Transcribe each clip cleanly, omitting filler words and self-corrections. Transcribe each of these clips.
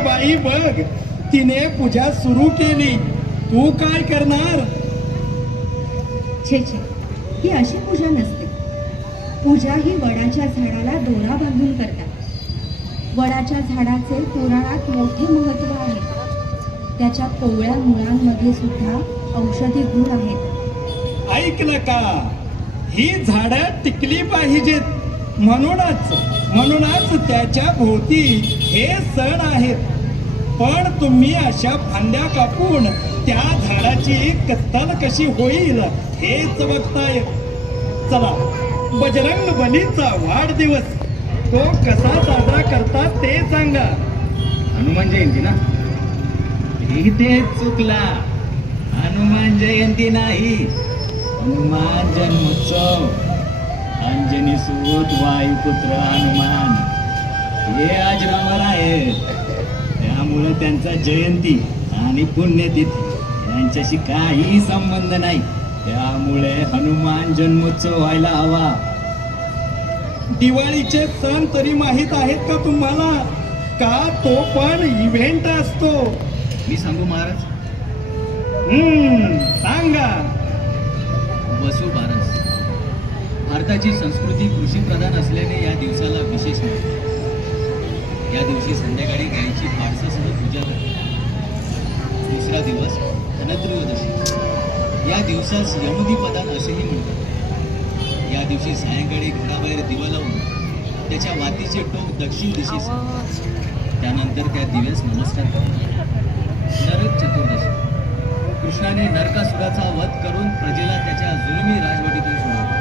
बाई बघ, तिने पूजा सुरू केली, तू काय करणार? छे छे, ही अशी पूजा नसते. पूजा ही वडाच्या झाडाला दोरा बांधून करतात. वडाच्या झाडाचे पुराणात मोठे महत्व आहे. त्याच्या कोवळ्या मुळांमध्ये सुद्धा औषधी गुण आहेत. ऐकलं का? ही झाडं टिकली पाहिजेत. म्हणूनच त्याच्या भोवती हे सण आहेत. पण तुम्ही अशा फांद्या कापून त्या झाडाची कत्तल कशी होईल हेच बघताय. चला, बजरंग बलीचा वाढदिवस तो कसा साजरा करतात ते सांगा. हनुमान जयंती ना? इथे चुकला. हनुमान जयंती नाही, हनुमान जन्मोत्सव. अंजनी सूत वायुपुत्र हनुमान हे अजरामर आहेत. त्यामुळे त्यांचा जयंती आणि पुण्यतिथी यांच्याशी काही संबंध नाही. त्यामुळे हनुमान जन्मोत्सव व्हायला हवा. दिवाळीचे सण तरी माहित आहेत का तुम्हाला? का तो पण इव्हेंट असतो? मी सांगू महाराज? सांगा. वसुबारस. भारताची संस्कृती कृषीप्रधान असल्याने या दिवसाला विशेष महत्त्व. या दिवशी संध्याकाळी गायीची पाडसासह पूजा करते. दुसरा दिवस धनत्रयोदशी. या दिवसास यमुदीपदान असेही म्हणतात. या दिवशी सायंकाळी घराबाहेर दिवा लावून त्याच्या वातीचे टोक दक्षिण दिशेस. त्यानंतर त्या दिव्यास नमस्कार करतात. नरक चतुर्दशी. कृष्णाने नरकासुराचा वध करून प्रजेला त्याच्या जुलमी राजवटीतून सोडवले.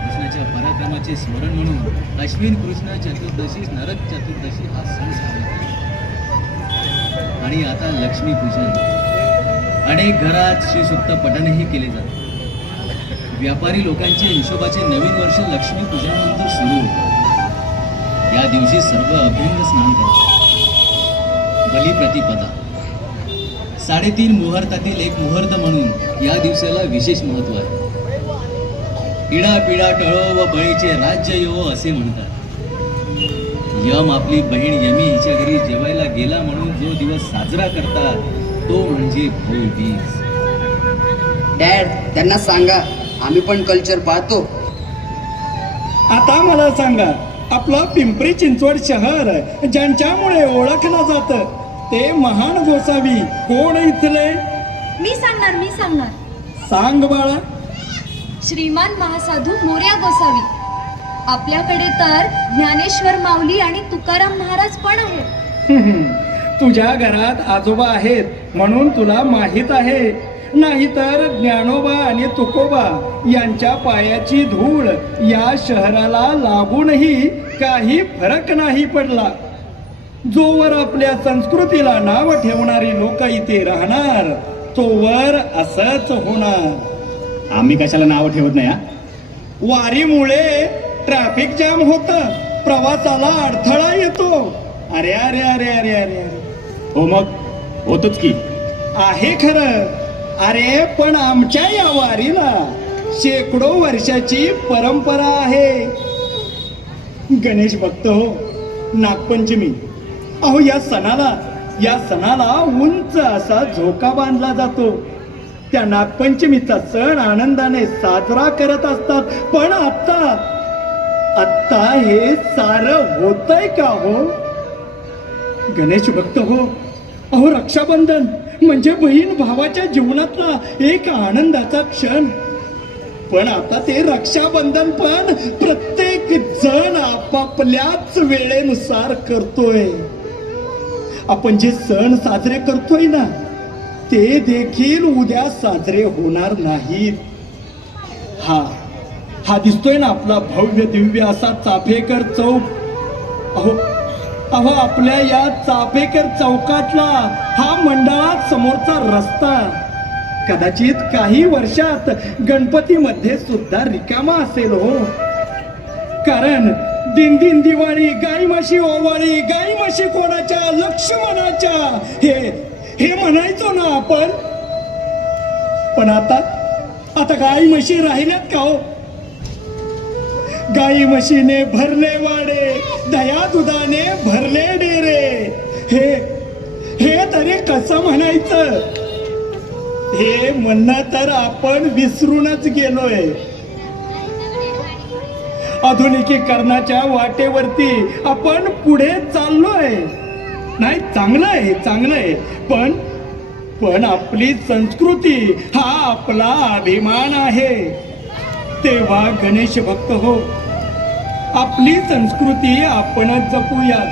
कृष्णाच्या पराक्रमाचे स्मरण म्हणून अश्विन कृष्ण चतुर्दशी, नरक चतुर्दशी हा सण साजरा करतात. आणि आता लक्ष्मीपूजन. अनेक घरात श्रीसुक्त पठणही केले जाते. व्यापारी लोकांचे हिशोबाचे नवीन वर्ष लक्ष्मीपूजनानंतर सुरू होते. या दिवशी सर्व अभ्यंग स्नान करतात. बलिप्रतिपदा. 3.5 मुहूर्तातील एक मुहूर्त म्हणून या दिवसाला विशेष महत्व आहे. इडापिडा टळो व बळीचे राज्य येवो असे म्हणतात. यम आपली बहीण यमी हिच्या घरी जेवायला गेला म्हणून जो दिवस साजरा करतात तो म्हणजे भाऊबीज. डॅड, त्यांना सांगा आम्ही पण कल्चर पाहतो. आता मला सांगा, आपलं पिंपरी चिंचवड शहर ज्यांच्यामुळे ओळखलं जातं ते महान गोसावी कोण इथले? मी सांगणार. सांग बाळा. श्रीमान महासाधू मोर्या गोसावी. आपल्याकडे तर ज्ञानेश्वर माऊली आणि तुकाराम महाराज पण आहेत. तुझ्या घरात आजोबा आहेत म्हणून तुला माहित आहे. नाहीतर ज्ञानोबा आणि तुकोबा यांच्या पायाची धूळ या शहराला लागूनही काही फरक नाही पडला. जोवर आपल्या संस्कृतीला नाव ठेवणारी लोक इथे राहणार तोवर असंच होणार. आम्ही कशाला नाव ठेवत नाही. वारीमुळे ट्रॅफिक जाम होत, प्रवासाला अडथळा येतो. अरे अरे अरे अरे अरे हो, मग होतच की. आहे खरं. अरे पण आमच्या या वारीला शेकडो वर्षाची परंपरा आहे. गणेश भक्त हो, नागपंचमी. अहो या सणाला उंच असा झोका बांधला जातो. त्या नागपंचमीचा सण आनंदाने साजरा करत असतात. पण आता हे सारं होतंय का हो? गणेश भक्त हो, अहो रक्षाबंधन म्हणजे बहीण भावाच्या जीवनातला एक आनंदाचा क्षण. पण आता ते रक्षाबंधन पण प्रत्येक जण आपापल्याच वेळेनुसार करतोय. आपण जे सण साजरे करतोय ना ते देखील उद्या साजरे होणार नाहीत. हा दिसतोय ना आपला भव्य दिव्य असा चाफेकर चौक. अहो आपल्या या चाफेकर चौकातला हा मंडळात समोरचा रस्ता कदाचित काही वर्षात गणपतीमध्ये सुद्धा रिकामा असेल हो. कारण दिन दिवाळी, गाई म्हशी ओवाळी, गाई म्हशी कोणाच्या, लक्ष्मणाच्या हे म्हणायचो ना आपण. पण आता गाई म्हशी राहिल्यात का हो? गाई म्हशीने भरले वाडे, दया दुधाने भरले डेरे. हे तरी कसं म्हणायचं? हे म्हणणं तर आपण विसरूनच गेलोय. आधुनिकीकरणाच्या वाटेवरती आपण पुढे चाललोय. नाही, चांगलं आहे, पण आपली संस्कृती हा आपला अभिमान आहे. तेव्हा गणेश भक्त हो, आपली संस्कृती आपणच जपूयात.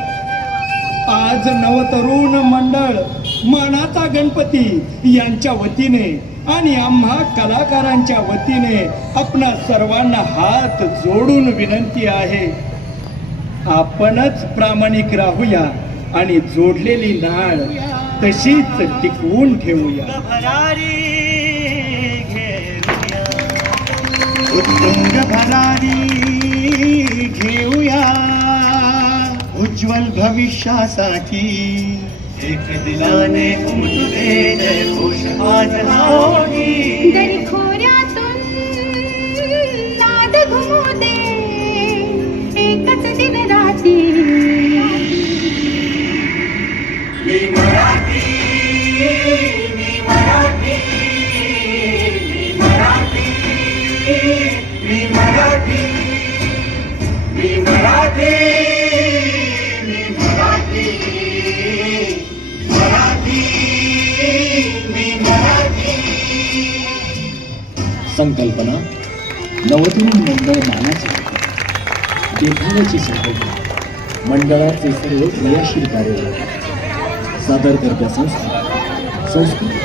आज नवतरुण मंडळ, मानाचा गणपती यांच्या वतीने आणि आम्हा कलाकारांच्या वतीने आपणा सर्वांना हात जोडून विनंती आहे, आपणच प्रामाणिक राहूया आणि जोडलेली नाळ तशीच टिकवून ठेवूया. उत्तुंग भरारी घेऊया उज्ज्वल भविष्यासाठी. एक दिलाने उमटू दे जय घोष आज होई. दरी खोऱ्यातून नाद घुमू दे एकच दिन राती. मी मराठी, मी मराठी, मी मराठी, मी मराठी, मी मराठी, मी मराठी, मराठी, मी मराठी. संकल्पना नवतरुण मंडळ मानाची देखाव्याची संकल्पना मंडळाचे सर्व क्रियाशील कार्य सादर करत्या संस्था संस्कृती